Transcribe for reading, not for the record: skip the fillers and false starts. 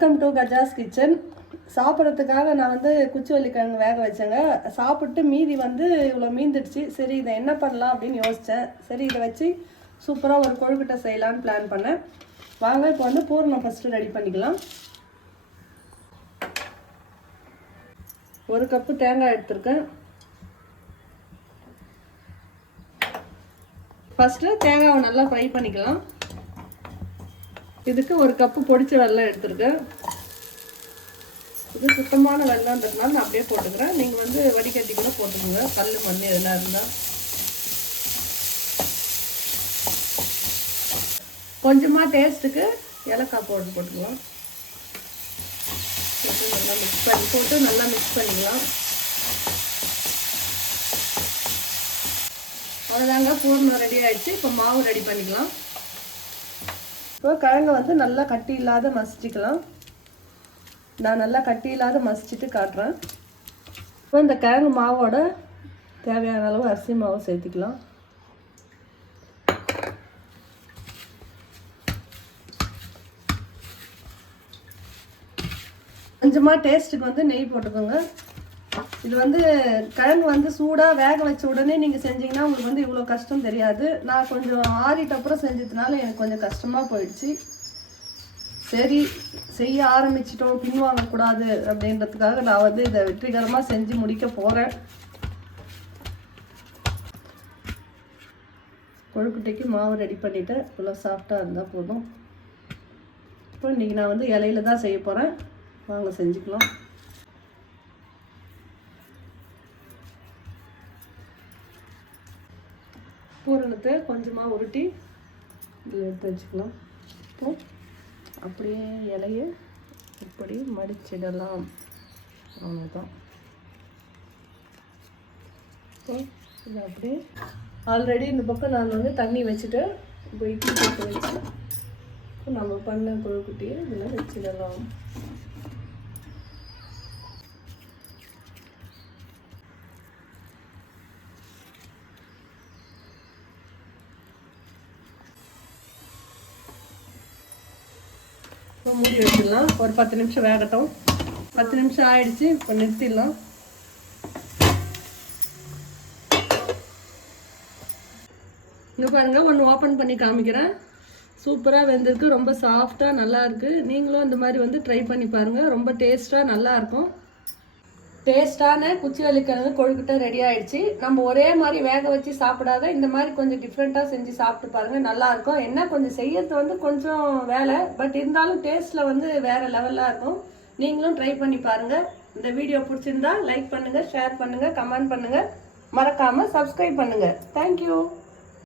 Welcome to Gajas kitchen. சாப்பிட்றதுக்காக நான் வந்து குச்சிவள்ளி கிழங்கு வேக வச்சேங்க. சாப்பிட்டு மீதி வந்து இவ்வளோ மீந்துடுச்சு. சரி இதை என்ன பண்ணலாம் அப்படின்னு யோசித்தேன். சரி இதை வச்சு சூப்பராக ஒரு கொழுக்கட்டை செய்யலான்னு பிளான் பண்ணேன். வாங்க இப்போ வந்து பூரணம் ஃபஸ்ட்டு ரெடி பண்ணிக்கலாம். 1 கப்பு தேங்காய் எடுத்துருக்கேன். ஃபஸ்ட்டு தேங்காவை நல்லா ஃப்ரை பண்ணிக்கலாம். இதுக்கு 1 கப்பு பொடிச்ச வெல்லம் எடுத்துருக்கேன். இது சுத்தமான வெல்லம்ன்றதுனால நான் அப்படியே போட்டுக்கிறேன். நீங்கள் வந்து வடிகட்டி கூட போட்டுக்கோங்க, கல் மண் எதுனா இருந்தால். கொஞ்சமாக டேஸ்ட்டுக்கு ஏலக்காய் பவுடர் போட்டுக்கலாம். நல்லா மிக்ஸ் பண்ணிக்கலாம். அவ்வளோதாங்க, பூரணம் ரெடி ஆகிடுச்சு. இப்போ மாவு ரெடி பண்ணிக்கலாம். இப்போ கிழங்கு வந்து நல்லா கட்டி இல்லாத மசிச்சுக்கலாம். நான் நல்லா கட்டி இல்லாத மசிச்சுட்டு காட்டுறேன். இப்போ இந்த கிழங்கு மாவோட தேவையான அளவு அரிசி மாவு சேர்த்துக்கலாம். கொஞ்சமாக டேஸ்ட்டுக்கு வந்து நெய் போட்டுக்கோங்க. இது வந்து கிழங்கு வந்து சூடாக வேக வச்ச உடனே நீங்கள் செஞ்சீங்கன்னா உங்களுக்கு வந்து இவ்வளோ கஷ்டம் தெரியாது. நான் கொஞ்சம் ஆறிட்ட அப்புறம் செஞ்சதுனால எனக்கு கொஞ்சம் கஷ்டமாக போயிடுச்சு. சரி செய்ய ஆரம்பிச்சிட்டோம், பின்வாங்கக்கூடாது அப்படின்றதுக்காக நான் வந்து இதை வெற்றிகரமாக செஞ்சு முடிக்க போகிறேன். கொழுக்கட்டைக்கு மாவு ரெடி பண்ணிவிட்டேன். இவ்வளோ சாஃப்டாக இருந்தால் போதும். இப்போ இன்றைக்கி நான் வந்து இலையில தான் செய்ய போகிறேன். வாங்க செஞ்சுக்கலாம். பூரணத்தை கொஞ்சமாக உருட்டி இதில் எடுத்து வச்சுக்கலாம். இப்போ அப்படியே இலையை இப்படி மடிச்சிடலாம். அவ்வளோதான். இப்போ இதை அப்படியே ஆல்ரெடி இந்த பக்கம் நான் வந்து தண்ணி வச்சுட்டு இப்போ இட்லி போட்டு வச்சு இப்போ நம்ம பண்ண கொழுக்கட்டையை இதில் வச்சிடலாம். இப்போ மூடி வச்சிடலாம். ஒரு 10 நிமிஷம் வேகட்டும். 10 நிமிஷம் ஆயிடுச்சு. இப்போ நிறுத்திடலாம். இங்கே பாருங்கள், ஒன்று ஓப்பன் பண்ணி காமிக்கிறேன். சூப்பராக வெந்திருக்கு, ரொம்ப சாஃப்டாக நல்லா இருக்குது. நீங்களும் இந்த மாதிரி வந்து ட்ரை பண்ணி பாருங்கள். ரொம்ப டேஸ்ட்டாக நல்லாயிருக்கும். டேஸ்ட்டான குச்சிவள்ளி கிழங்கு கொழுக்கட்டை ரெடி ஆகிடுச்சு. நம்ம ஒரே மாதிரி வேக வச்சு சாப்பிடாத இந்த மாதிரி கொஞ்சம் டிஃப்ரெண்ட்டாக செஞ்சு சாப்பிட்டு பாருங்கள், நல்லாயிருக்கும். என்ன கொஞ்சம் செய்யறது வந்து கொஞ்சம் வேலை, பட் இருந்தாலும் டேஸ்ட்டில் வந்து வேறு லெவலாக இருக்கும். நீங்களும் ட்ரை பண்ணி பாருங்கள். இந்த வீடியோ பிடிச்சிருந்தா லைக் பண்ணுங்கள், ஷேர் பண்ணுங்கள், கமெண்ட் பண்ணுங்கள், மறக்காமல் சப்ஸ்கிரைப் பண்ணுங்கள். தேங்க்யூ.